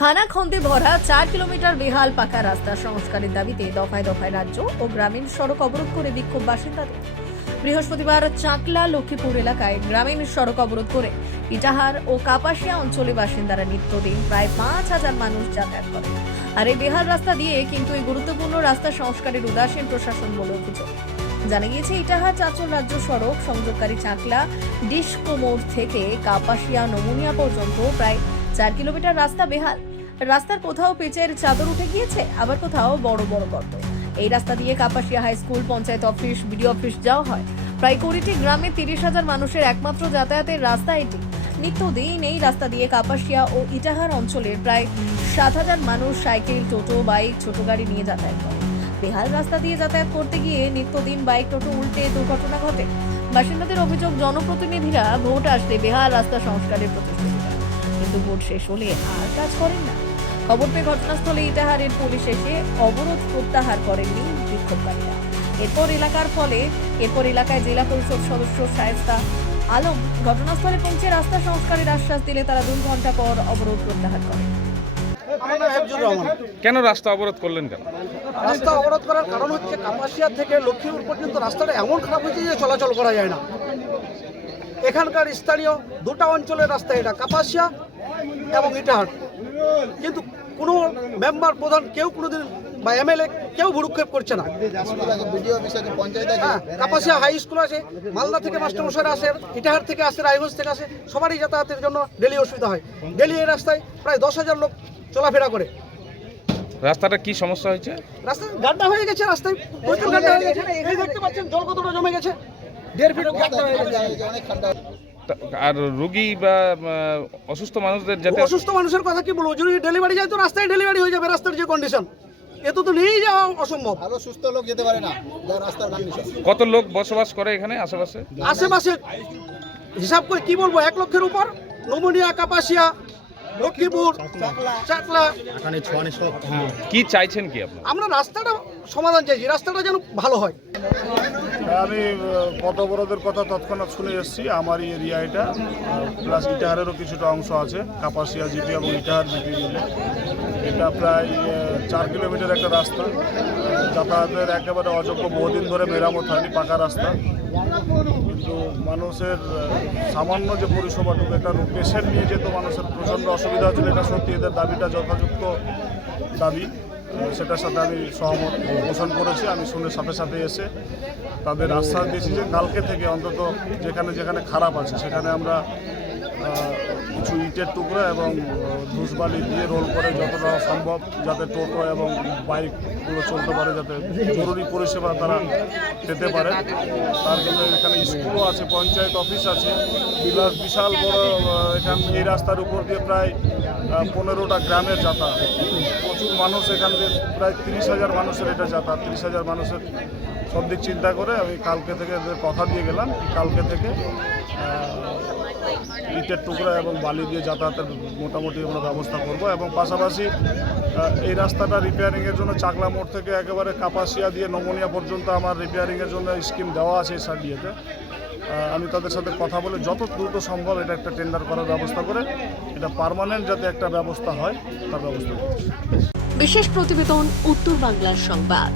খানাখন্দে ভরা 4 কিলোমিটার বেহাল পাকা রাস্তা সংস্কারের দাবিতে দফায় দফায় রাজ্য ও গ্রামীণ সড়ক অবরোধ করে বিক্ষোভ বাসিন্দাদের। বৃহস্পতিবার চাকলা লক্ষ্মীপুর এলাকায় গ্রামীণ সড়ক অবরোধ করে ইটাহার ও কাপাসিয়া অঞ্চলে বাসিন্দারা নিত্যদিন প্রায় 5,000 মানুষ যাতায়াত করে। আর এই বেহাল রাস্তা দিয়ে কিন্তু এই গুরুত্বপূর্ণ রাস্তা সংস্কারের উদাসীন প্রশাসন বলে অভিযোগ। জানা গিয়েছে, ইটাহার চাঁচল রাজ্য সড়ক সংযোগকারী চাকলা ডিস্কো মোড় থেকে কাপাসিয়া নমুনিয়া পর্যন্ত প্রায় 4 কিলোমিটার রাস্তা বেহাল। রাস্তার কোথাও পিচের চাদর উঠে গিয়েছে, আবার কোথাও বড় বড় গর্ত। এই রাস্তা দিয়ে Kapasia high school, panchayat office, BDO office যাওয়া হয়। প্রায় 20টি গ্রামে 30,000 মানুষের একমাত্র যাতায়াতের রাস্তা এটি। নিত্যদিন এই রাস্তা দিয়ে কাপাসিয়া ও ইটাহার অঞ্চলের প্রায় 7,000 মানুষ সাইকেল, টোটো, বাইক, ছোট গাড়ি নিয়ে যাতায়াত করে। বেহাল রাস্তা দিয়ে যাতায়াত করতে গিয়ে নিত্যদিন বাইক, টোটো উল্টে দুর্ঘটনা ঘটে। বাসিন্দাদের অভিযোগ, জনপ্রতিনিধিরা ভোট আসলে বেহাল রাস্তা সংস্কারের প্রতিশ্রুতি দেন, কিন্তু ভোট শেষ হলে আর কাজ করেন না। খবর পেয়ে ঘটনাস্থলে ইটাহারের পুলিশ এসে অবরোধ প্রত্যাহার করেননি বিক্ষোভকারীরা। এরপর এলাকায় জেলা পরিষদ সদস্য শায়েস্তা আলম ঘটনাস্থলে পৌঁছে রাস্তা সংস্কারের আশ্বাস দিলে তারা 2 ঘন্টা পর অবরোধ প্রত্যাহার করেন। কেন রাস্তা অবরোধ করলেন কেন? রাস্তা অবরোধ করার কারণ হচ্ছে কাপাসিয়া থেকে লক্ষ্মীপুর পর্যন্ত রাস্তাটা এমন খারাপ হয়েছে যে চলাচল করা যায় না। এখানকার স্থানীয় 2টা অঞ্চলের রাস্তা, এটা কাপাসিয়া এবং ইটাহার, কিন্তু কোনো মেম্বার, প্রধান কেউ কোনোদিন বা এমএলএ কেউ ভূরুক্ষেপ করছে না। কাপাসিয়া হাই স্কুল আছে, মালদা থেকে মাস্টারমশাইরা আসে, ইটাহার থেকে আসে, রায়গঞ্জ থেকে আসে, সবারই যাতায়াতের জন্য ডেলি অসুবিধা হয়। ডেলি এই রাস্তায় প্রায় 10,000 লোক চলাফেরা করে। রাস্তাটা কি সমস্যা হয়েছে? রাস্তায় গাড্ডা হয়ে গেছে, রাস্তায় প্রচুর গাড্ডা হয়ে গেছে। এই দেখতে পাচ্ছেন জল কতটা জমে গেছে, 1.5 ফিট গাড্ডা হয়ে গেছে। আর রোগী বা অসুস্থ মানুষদের যাতে, অসুস্থ মানুষের কথা কি বলবো, যদি ডেলিভারি যায় তো রাস্তায় ডেলিভারি হয়ে যাবে। রাস্তার যে কন্ডিশন, এত তো নিয়ে যাওয়া অসম্ভব। ভালো সুস্থ লোক যেতে পারে না, যা রাস্তার কন্ডিশন। কত লোক বসবাস করে এখানে আশেপাশে? আশেপাশে হিসাব করে কি বলবো, 1 লক্ষের উপর। নমুনিয়া, কাপাসিয়া, লক্ষ্মীপুর, চাকলা। কি চাইছেন কি আপনারা? আমরা রাস্তাটা সমাধান চাইছি, রাস্তাটা যেন ভালো হয়। আমি পথ অবরোধের কথা তৎক্ষণাৎ শুনে এসেছি। আমারই এরিয়া এটা, প্লাস ইটাহারেরও কিছুটা অংশ আছে, কাপাসিয়া জিপি এবং ইটাহার জিপি মিলে। এটা প্রায় 4 কিলোমিটার একটা রাস্তা, যাতায়াতের একেবারে অযোগ্য, বহুদিন ধরে মেরামত হয়নি, পাকা রাস্তা। কিন্তু মানুষের সামান্য যে পরিষেবাটুকু, এটা পেশেন্ট নিয়ে যেত মানুষের প্রচণ্ড অসুবিধা হচ্ছিল। এটা সত্যি, এদের দাবিটা যথাযথ দাবি, সেটার সাথে আমি সহমত পোষণ করেছি। আমি শুনে সাথে সাথে এসে তাদের আশ্বাস দিয়েছি যে কালকে থেকে অন্তত যেখানে যেখানে খারাপ আছে সেখানে আমরা কিছু ইটের টুকরা এবং ধুসবালি দিয়ে রোল করে যতটা সম্ভব যাতে টোটো এবং বাইকগুলো চলতে পারে, যাতে জরুরি পরিষেবা তারা পেতে পারে। তার জন্য এখানে স্কুলও আছে, পঞ্চায়েত অফিস আছে, বিশাল বড় এই রাস্তার উপর দিয়ে প্রায় 15টা গ্রামের যাতায়াত। প্রচুর মানুষ, এখান থেকে প্রায় 30,000 মানুষের এটা যাতায়াত। 30,000 মানুষের সব দিক চিন্তা করে আমি কালকে থেকে এদের কথা দিয়ে গেলাম, কালকে থেকে ইটের টুকরা এবং বালি দিয়ে যাতায়াতের মোটামুটি আমরা ব্যবস্থা করব। এবং পাশাপাশি এই রাস্তাটা রিপেয়ারিংয়ের জন্য চাকলা মোড় থেকে একেবারে কাপাসিয়া দিয়ে নমুনিয়া পর্যন্ত আমার রিপেয়ারিংয়ের জন্য স্কিম দেওয়া আছে SRDA-তে। আমি তাদের সাথে কথা বলে যত দ্রুত সম্ভব এটা একটা টেন্ডার করার ব্যবস্থা করে এটা পার্মানেন্ট যাতে একটা ব্যবস্থা হয় তার ব্যবস্থা করছি। বিশেষ প্রতিবেদন, উত্তর বাংলার সংবাদ।